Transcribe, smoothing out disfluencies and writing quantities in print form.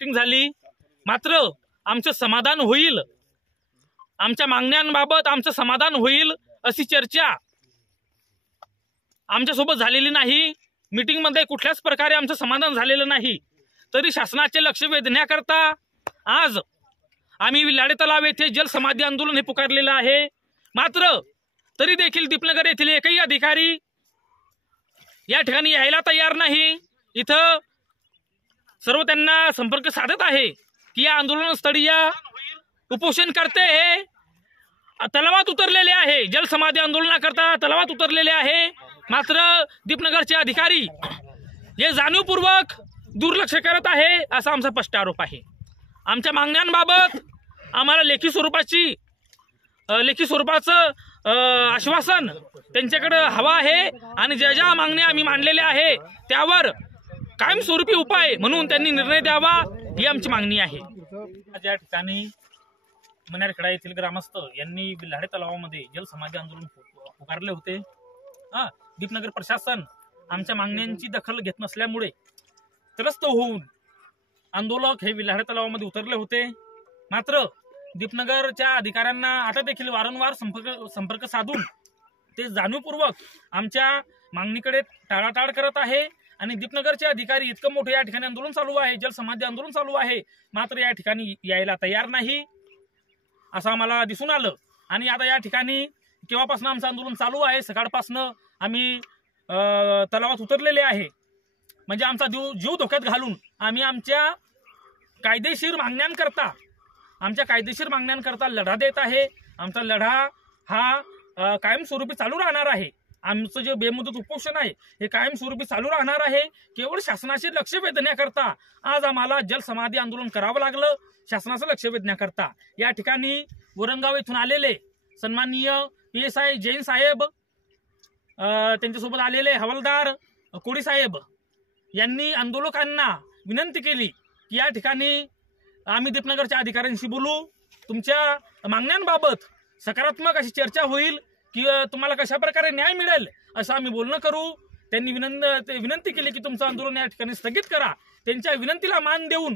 Meeting झाली, मात्र आमचं समाधान होईल, आमच्या मागण्यांबाबत आमचं समाधान होईल अशी चर्चा आमच्यासोबत झालेली नाही। मीटिंग मध्ये कुठल्याच प्रकारे आमचं समाधान झालेलं नाही। तरी शासनाचे लक्ष वेधण्याकरता आज आम्ही विल्हाडे तलाव येथे जलसमाधी आंदोलन हे पुकारलेलं आहे। मात्र तरी देखील दीपनगर येथील एकही अधिकारी या ठिकाणी यायला तयार नाही। इथं सर्व त्यांना संपर्क साधत आहे की या आंदोलनस्थळी उपोषणकर्ते हे तलावात उतरलेले आहे, जलसमाधी आंदोलनाकरता तलावात उतरलेले आहे। मात्र दीपनगरचे अधिकारी हे जाणीवपूर्वक दुर्लक्ष करत आहे असा आमचा स्पष्ट आरोप आहे। आमच्या मागण्यांबाबत आम्हाला लेखी स्वरूपाचं आश्वासन त्यांच्याकडे हवा आहे आणि ज्या ज्या मागण्या आम्ही मांडलेल्या आहे त्यावर कायमस्वरूपी उपाय म्हणून त्यांनी निर्णय द्यावा ही आमची मागणी आहे। ज्या ठिकाणी मन्यारखेडा येथील ग्रामस्थ यांनी विल्हाडे तलावामध्ये जलसमाधी आंदोलन पुकारले होते, दीपनगर प्रशासन आमच्या मागण्यांची दखल घेत नसल्यामुळे त्रस्त होऊन आंदोलक हे विल्हाडे तलावामध्ये उतरले होते। मात्र दीपनगरच्या अधिकाऱ्यांना आता देखील वारंवार संपर्क साधून ते जाणीवपूर्वक आमच्या मागणीकडे टाळाटाळ करत आहे आणि दीपनगरचे अधिकारी इतकं मोठं या ठिकाणी आंदोलन चालू आहे, जलसमाधी आंदोलन चालू आहे, मात्र या ठिकाणी यायला तयार नाही असं आम्हाला दिसून आलं। आणि आता या ठिकाणी केव्हापासून आमचं आंदोलन चालू आहे, सकाळपासून आम्ही तलावात उतरलेले आहे, म्हणजे आमचा जीव धोक्यात घालून आम्ही आमच्या कायदेशीर मागण्यांकरता लढा देत आहे। आमचा लढा हा कायमस्वरूपी चालू राहणार आहे। आमचं जे बेमुदत उपोषण आहे हे कायमस्वरूपी चालू राहणार आहे। केवळ शासनाचे लक्ष वेधण्याकरता आज आम्हाला जलसमाधी आंदोलन करावं लागलं, शासनाचं लक्ष वेधण्याकरता। या ठिकाणी वरणगाव येथून आलेले सन्माननीय PSI जैन साहेब, त्यांच्यासोबत आलेले हवालदार कोडी साहेब यांनी आंदोलकांना विनंती केली की या ठिकाणी आम्ही दीपनगरच्या अधिकाऱ्यांशी बोलू, तुमच्या मागण्यांबाबत सकारात्मक अशी चर्चा होईल की तुम्हाला कशा प्रकारे न्याय मिळेल असं आम्ही बोलणं करू। त्यांनी विनंती केली की तुमचं आंदोलन या ठिकाणी स्थगित करा। त्यांच्या विनंतीला मान देऊन